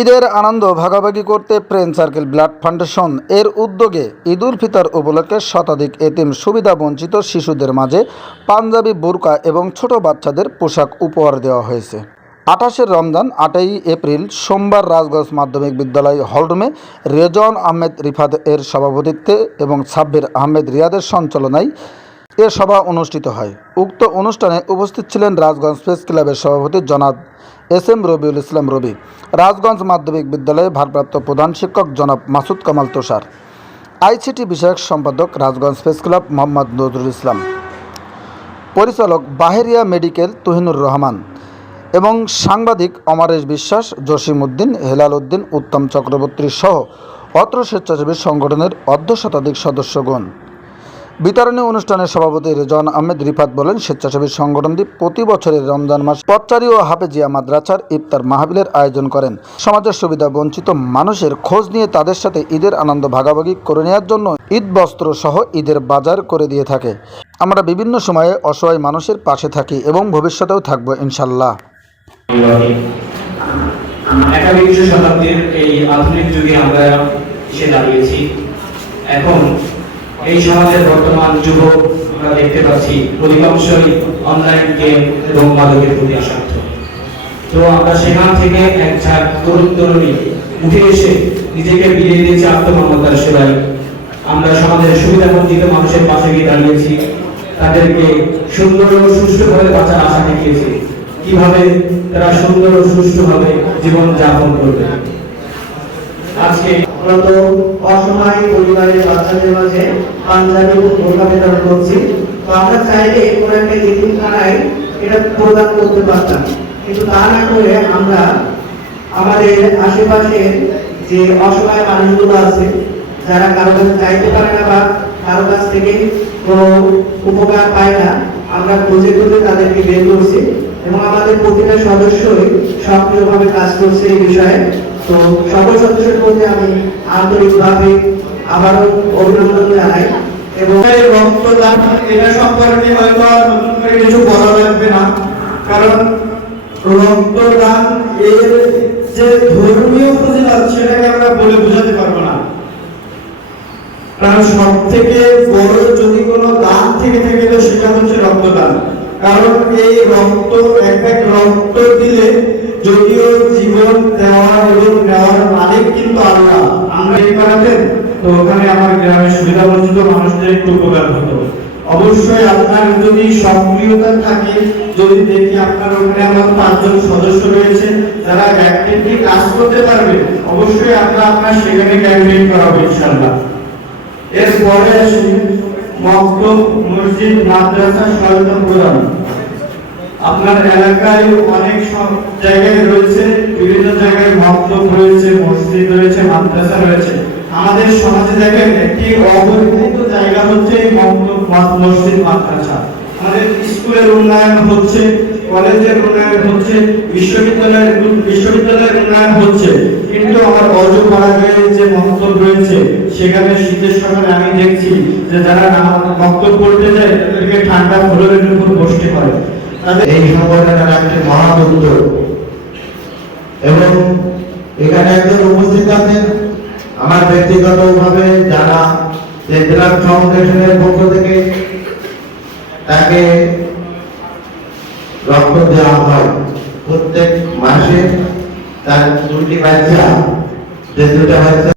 ঈদের আনন্দ ভাগাভাগি করতে ফ্রেন্ড সার্কেল ব্লাড ফাউন্ডেশন এর উদ্যোগে ঈদ উল ফিতর উপলক্ষে শতাধিক এতিম সুবিধাবঞ্চিত শিশুদের মাঝে পাঞ্জাবি, বোরকা এবং ছোট বাচ্চাদের পোশাক উপহার দেওয়া হয়েছে। 28 রমজান 8 এপ্রিল সোমবার রাজগঞ্জ মাধ্যমিক বিদ্যালয় হলরুমে রেজওয়ান আহমেদ রিফাত এর সভাপতিত্বে এবং সাব্বির আহমেদ রিয়াদের সঞ্চালনায় এ সভা অনুষ্ঠিত হয়। উক্ত অনুষ্ঠানে উপস্থিত ছিলেন রাজগঞ্জ প্রেস ক্লাবের সভাপতি জনাব এস.এম. রবিউল ইসলাম রবি, রাজগঞ্জ মাধ্যমিক বিদ্যালয়ের ভারপ্রাপ্ত প্রধান শিক্ষক জনাব মাসুদ কামাল তুষার, আইসিটি বিষয়ক সম্পাদক রাজগঞ্জ প্রেস ক্লাব মোহাম্মদ নজরুল ইসলাম, পরিচালক বাহেরিয়া মেডিকেল তুহিনুর রহমান এবং সাংবাদিক অমরেশ বিশ্বাস, জসিম উদ্দিন, হেলাল উদ্দিন, উত্তম চক্রবর্তী সহ অত্র স্বেচ্ছাসেবী সংগঠনের অর্ধশতাধিক সদস্যগণ। বিতরণী অনুষ্ঠানে সভাপতি রেজওয়ান আহমেদ রিফাত বলেন, স্বেচ্ছাসেবী সংগঠনটি প্রতি বছরের রমজান মাস পথচারী ও হাফেজিয়া মাদ্রাসার ইফতার মাহফিলের আয়োজন করেন। সমাজের সুবিধা বঞ্চিত মানুষের খোঁজ নিয়ে তাদের সাথে ঈদের আনন্দ ভাগাভাগি করে নেওয়ার জন্য ঈদ বস্ত্র সহ ঈদের বাজার করে দিয়ে থাকে। আমরা বিভিন্ন সময়ে অসহায় মানুষের পাশে থাকি এবং ভবিষ্যতেও থাকবো ইনশাল্লাহ। একবিংশ শতাব্দীর এই আধুনিক যুগে আমরা এসে দাঁড়িয়েছি। এখন এই সমাজের বর্তমান যুবক আমরা দেখতে পাচ্ছি অধিকাংশই অনলাইন গেম এবং মাদকের প্রতি আসক্ত। তো আমরা সেখান থেকে এক ঝাঁক তরুণ তরুণী উঠে এসে নিজেকে বিলিয়ে দিয়েছি আত্মমমতার সেবায়। আমরা সমাজের সুবিধাবঞ্চিত মানুষের পাশে গিয়ে দাঁড়িয়েছি, তাদেরকে সুন্দর ও সুষ্ঠুভাবে বাঁচার আশা দেখিয়েছি, কিভাবে তারা সুন্দর ও সুষ্ঠুভাবে জীবন যাপন করবে। আজকে মূলত অসহায় পরিবারের বাচ্চাদের মাঝে পাঞ্জাবি ও বোরকা বিতরণ করছি। তো আমরা চাইলে কোনো একটা এতিমখানায় এটা প্রদান করতে পারতাম, কিন্তু তা না করে আমরা আমাদের আশেপাশে যে অসহায় মানুষগুলো আছে, যারা কারো কাছে চাইতে পারে না বা কারো কাছ থেকে কোনো উপকার পায় না, আমরা খুঁজে খুঁজে তাদেরকে বের করছি এবং আমাদের প্রতিটা সদস্যই সক্রিয়ভাবে কাজ করছে এই বিষয়ে। তো সকল সদস্যের প্রতি আমি আন্তরিকভাবে আবারও অভিনন্দন জানাই এবং রক্তদান এটা সম্পর্কে হয়তো নতুন করে কিছু বলা লাগবে না, কারণ রক্তদান এর যে ধর্মীয় ফজিলত সেটাকে আমরা বলে বোঝাতে পারবো না। কারণ সব থেকে বড় যদি কোনো দান থেকে থাকে তো সেটা হচ্ছে রক্তদান। কারণ এই রক্ত এক রক্ত দিলে যদিও জীবন দেওয়া এবং নেওয়ার মালিক কিন্তু আল্লাহ। আমরা এই করাতেন তো ওখানে আমার গ্রামের সুবিধাবঞ্চিত মানুষদের একটু উপকার হতো। অবশ্যই আপনার যদি সক্রিয়তা থাকে, যদি দেখি আপনার ওখানে আমার 5 জন সদস্য রয়েছে যারা অ্যাক্টিভলি কাজ করতে পারবে, অবশ্যই আমরা আপনার সেখানে ক্যাম্পেইন করাবো ইনশাআল্লাহ। এরপরে আসি মক্তব, মসজিদ, মাদ্রাসা সহায়তা প্রদান। আপনার এলাকায় অনেক সব জায়গায় রয়েছে, বিভিন্ন জায়গায় মক্তব রয়েছে, মসজিদ রয়েছে, মাদ্রাসা রয়েছে। আমাদের সমাজে দেখেন একটি অবহেলিত জায়গা হচ্ছে মক্তব, মসজিদ, মাদ্রাসা। আমাদের স্কুলের উন্নয়ন হচ্ছে, কলেজের উন্নয়ন হচ্ছে, বিশ্ববিদ্যালয়ের উন্নয়ন হচ্ছে, কিন্তু আমার অজপাড়ায় যে মক্তব রয়েছে সেখানে শীতের সময় আমি দেখছি যে যারা মক্তব পড়তে যায় তাদেরকে ঠান্ডা ফ্লোরের উপর বসতে হয়। এই সংগঠনের একটি মহা উদ্যোগ এবং এখানে একজন উপস্থিত আছেন আমার ব্যক্তিগতভাবে যারা ব্লাড ফাউন্ডেশনের পক্ষ থেকে তাকে রক্ত দেওয়া হয় প্রত্যেক মাসে। তার 2টি বাচ্চা, যে 2টা বাচ্চা